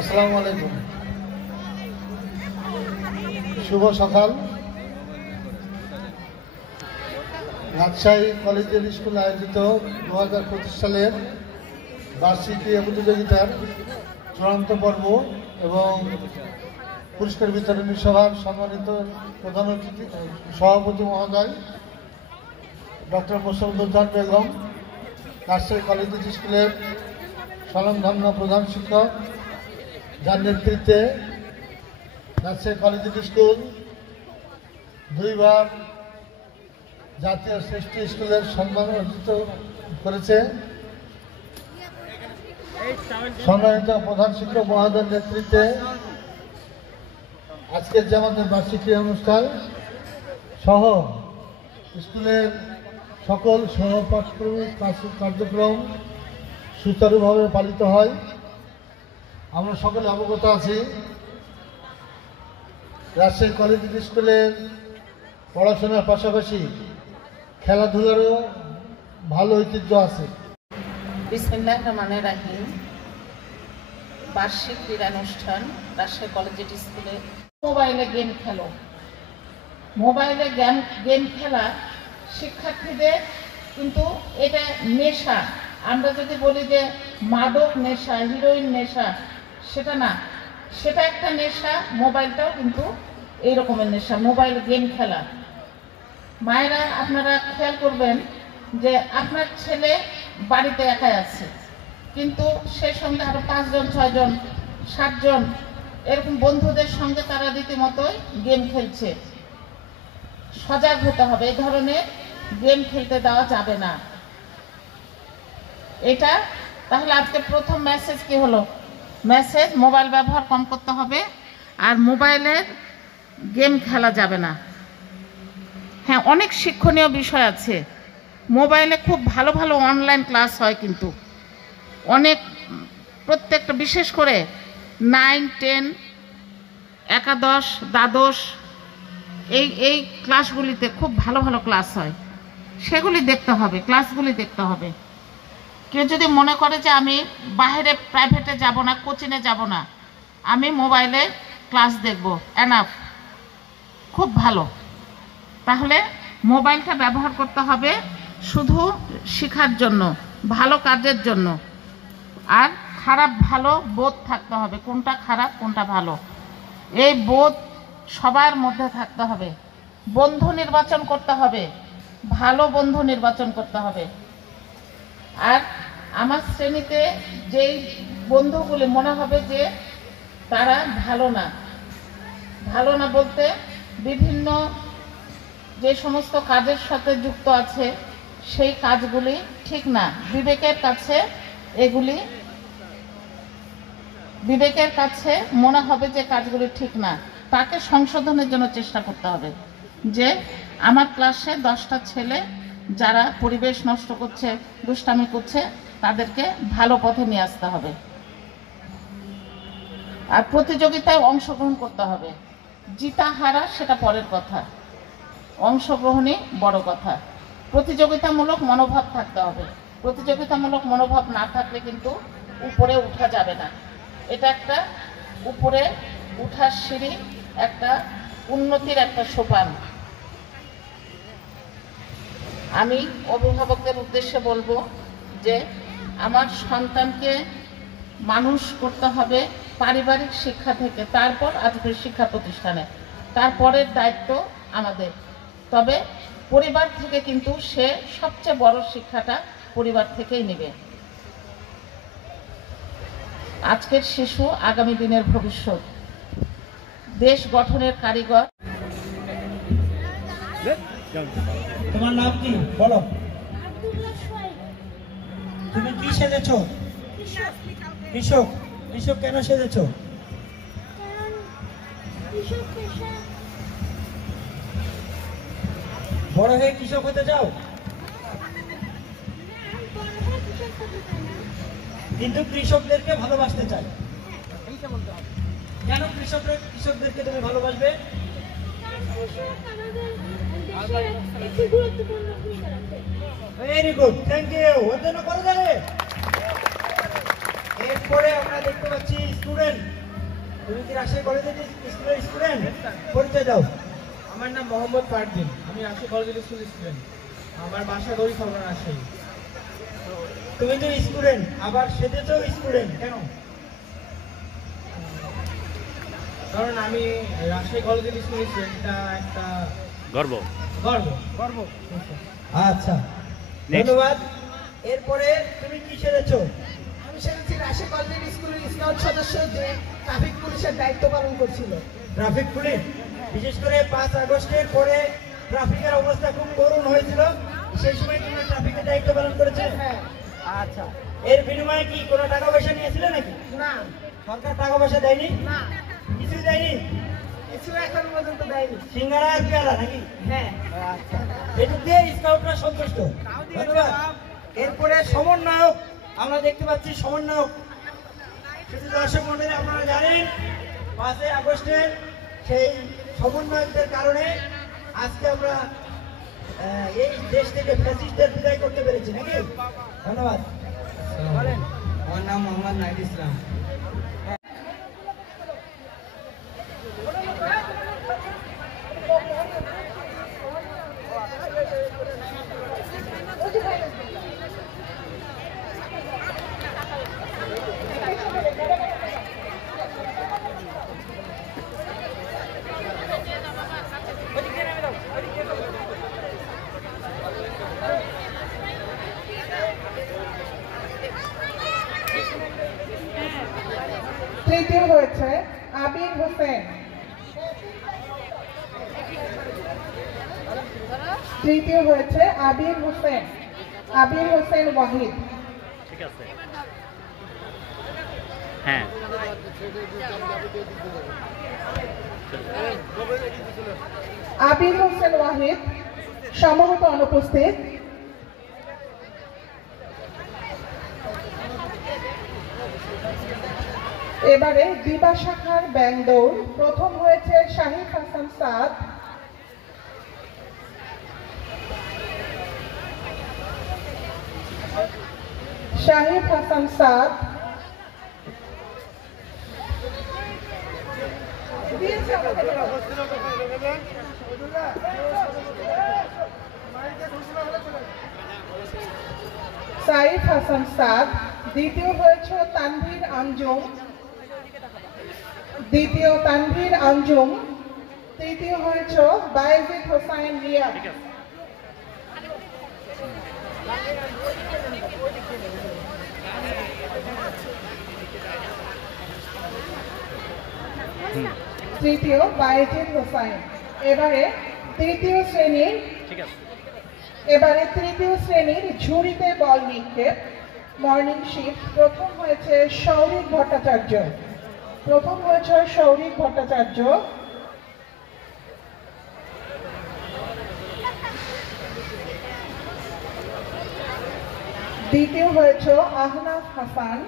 আসসালামু আলাইকুম। শুভ সকাল। রাজশাহী কলেজিয়েট স্কুল আয়োজিত 2025 সালের বার্ষিকী প্রতিযোগিতার চূড়ান্ত পর্ব এবং পুরস্কার বিতরণী সভার সম্মানিত প্রধান অতিথি সভাপতি মহোদয় ডক্টর মোসাম্মদুজ্জামান বেগম, রাজশাহী কলেজিয়েট স্কুলের স্বনামধন্য প্রধান শিক্ষক, যার নেতৃত্বে রাজশাহী কলেজিয়েট স্কুল দুইবার জাতীয় শ্রেষ্ঠ স্কুলের সম্মান অর্জিত করেছে, সম্মানিত প্রধান শিক্ষক মহোদয়ের নেতৃত্বে আজকের যে আমাদের বার্ষিকী অনুষ্ঠান সহ স্কুলের সকল সহপাঠক্রমিক কার্যক্রম সুচারুভাবে পালিত হয়। আমরা সকলে অবগত আছি রাজশাহী কলেজিয়েট স্কুলের পড়াশোনার পাশাপাশি খেলাধুলারও ভালো ঐতিহ্য আছে। বিসমিল্লাহির রহমানির রহিম। বার্ষিক ক্রীড়ানুষ্ঠান রাজশাহী কলেজিয়েট স্কুলে। মোবাইলে গেম খেলো, মোবাইলে গেম খেলা শিক্ষার্থীদের কিন্তু এটা নেশা। আমরা যদি বলি যে মাদক নেশা, হিরোইন নেশা, সেটা না, সেটা একটা নেশা। মোবাইলটাও কিন্তু এই রকমের নেশা, মোবাইল গেম খেলা। মায়েরা আপনারা খেয়াল করবেন যে আপনার ছেলে বাড়িতে একাই আছে, কিন্তু সে সঙ্গে আরো 5 জন 6 জন 7 জন এরকম বন্ধুদের সঙ্গে তারা রীতিমতোই গেম খেলছে। সজাগ হতে হবে, এই ধরনের গেম খেলতে দেওয়া যাবে না। এটা তাহলে আজকে প্রথম মেসেজ কি হলো? মেসেজ মোবাইল ব্যবহার কম করতে হবে আর মোবাইলের গেম খেলা যাবে না। হ্যাঁ, অনেক শিক্ষণীয় বিষয় আছে মোবাইলে, খুব ভালো ভালো অনলাইন ক্লাস হয়, কিন্তু অনেক প্রত্যেকটা বিশেষ করে 9, 10, একাদশ, দ্বাদশ এই ক্লাসগুলিতে খুব ভালো ভালো ক্লাস হয়, সেগুলি দেখতে হবে, ক্লাসগুলি দেখতে হবে। কেউ যদি মনে করে যে আমি বাইরে প্রাইভেটে যাব না, কোচিংয়ে যাব না, আমি মোবাইলে ক্লাস দেখব, এনাফ, খুব ভালো। তাহলে মোবাইলটা ব্যবহার করতে হবে শুধু শেখার জন্য, ভালো কাজের জন্য। আর খারাপ ভালো বোধ থাকতে হবে, কোনটা খারাপ কোনটা ভালো, এই বোধ সবার মধ্যে থাকতে হবে। বন্ধু নির্বাচন করতে হবে, ভালো বন্ধু নির্বাচন করতে হবে। আর আমার শ্রেণীতে যেই বন্ধুগুলি মনে হবে যে তারা ভালো না, ভালো না বলতে বিভিন্ন যে সমস্ত কাজের সাথে যুক্ত আছে সেই কাজগুলি ঠিক না, বিবেকের কাছে এগুলি, বিবেকের কাছে মনে হবে যে কাজগুলি ঠিক না, তাকে সংশোধনের জন্য চেষ্টা করতে হবে। যে আমার ক্লাসে 10টা ছেলে যারা পরিবেশ নষ্ট করছে, দুষ্টামি করছে, তাদেরকে ভালো পথে নিয়ে আসতে হবে। আর প্রতিযোগিতায় অংশগ্রহণ করতে হবে, জিতা হারা সেটা পরের কথা, অংশগ্রহণই বড় কথা। প্রতিযোগিতামূলক মনোভাব থাকতে হবে, প্রতিযোগিতামূলক মনোভাব না থাকলে কিন্তু উপরে উঠা যাবে না। এটা একটা উপরে উঠার সিঁড়ি, একটা উন্নতির একটা সোপান। আমি অভিভাবকদের উদ্দেশ্যে বলবো যে আমার সন্তানকে মানুষ করতে হবে পারিবারিক শিক্ষা থেকে, তারপর আজকের শিক্ষা প্রতিষ্ঠানে, তারপরের দায়িত্ব আমাদের। তবে পরিবার থেকে কিন্তু সে সবচেয়ে বড় শিক্ষাটা পরিবার থেকেই নেবে। আজকের শিশু আগামী দিনের ভবিষ্যৎ, দেশ গঠনের কারিগর। তোমার নাম কি বলো? তুমি কি সেজেছো? কৃষক। কৃষক কেন সেজেছো? বড় হয়ে কৃষক হতে চাও? কিন্তু কৃষকদেরকে ভালোবাসতে চাই। কেন কৃষকদেরকে তুমি ভালোবাসবে? Very good, thank you. ওর জন্য করো যাবে। এরপরে আমরা দেখতে পাচ্ছি স্টুডেন্ট। তুমি কি রাজশাহী কলেজের স্কুলের স্টুডেন্ট? পরিচয় দাও। আমার নাম মোহাম্মদ পারদিন, আমি রাজশাহী কলেজের স্কুল স্টুডেন্ট। আমার বাসা দড়ি খবর রাজশাহী। তুমি তো স্টুডেন্ট, আবার সেজেছো স্টুডেন্ট, কেন? কারণ আমি রাজশাহী কলেজের স্কুল স্টুডেন্ট, এটা একটা গর্ব। গর্ব। আচ্ছা, ধন্যবাদ। এরপরে তুমি কি সেজেছো? আমি সেখানে রাজশাহী কলেজের স্কুলের স্কাউট সদস্য যে ট্রাফিক পুলিশের দায়িত্ব পালন করছিল। ট্রাফিক পুলিশ, বিশেষ করে 5 আগস্টের পরে ট্রাফিকের অবস্থা খুব করুণ হয়েছিল, সেই সময় তোমরা ট্রাফিকের দায়িত্ব পালন করেছে? হ্যাঁ। আচ্ছা, এর বিনিময়ে কি কোনো টাকা পয়সা নিয়েছিলে নাকি? না সরকার টাকা পয়সা দেয়নি? না, কিছুই দেয়নি? কিছু এখন পর্যন্ত দেয়নি। সিঙ্গারা আর পেয়ারা নাকি? হ্যাঁ। আচ্ছা, এটা দিয়ে স্কাউটরা সন্তুষ্ট। ধন্যবাদ। এরপরে সমন্বয়ক আমরা দেখতে পাচ্ছি, সমন্বয়ক। শুধু দর্শক মন্ডলী, আপনারা জানেন 5 আগস্টের সেই সমন্বয়কদের কারণে আজকে আমরা এই দেশ থেকে ফ্যাসিস্টদের বিদায় করতে পেরেছি নাকি? ধন্যবাদ। আমার নাম মোহাম্মদ নাহিদ ইসলাম। তৃতীয় হয়েছে আবির হোসেন। তৃতীয় হয়েছে আবির হোসেন, আবির হোসেন ওয়াহিদ। ঠিক আছে, হ্যাঁ। আবির হোসেন ওয়াহিদ সম্ভবত অনুপস্থিত। এবারে দিবা শাখার ব্যাং দৌড়। প্রথম হয়েছে শাহিদ হাসান সাদ। শাহিদ হাসান সাদ দিয়েছে আমাকে। সাইফ হাসান সাদ। দ্বিতীয় হয়েছে তানভীর আঞ্জুম। দ্বিতীয় তানভীর আঞ্জুম। তৃতীয় হয়েছে বায়েজিদ হোসাইন রিয়া। তৃতীয় বায়েজিদ হোসাইন। এবারে তৃতীয় শ্রেণীর তৃতীয় শ্রেণীর ঝুড়িতে বল নিক্ষেপ মর্নিং শিফট। প্রথম হয়েছে সৌরিক ভট্টাচার্য। দ্বিতীয় হয়েছে আহনাফ হাসান।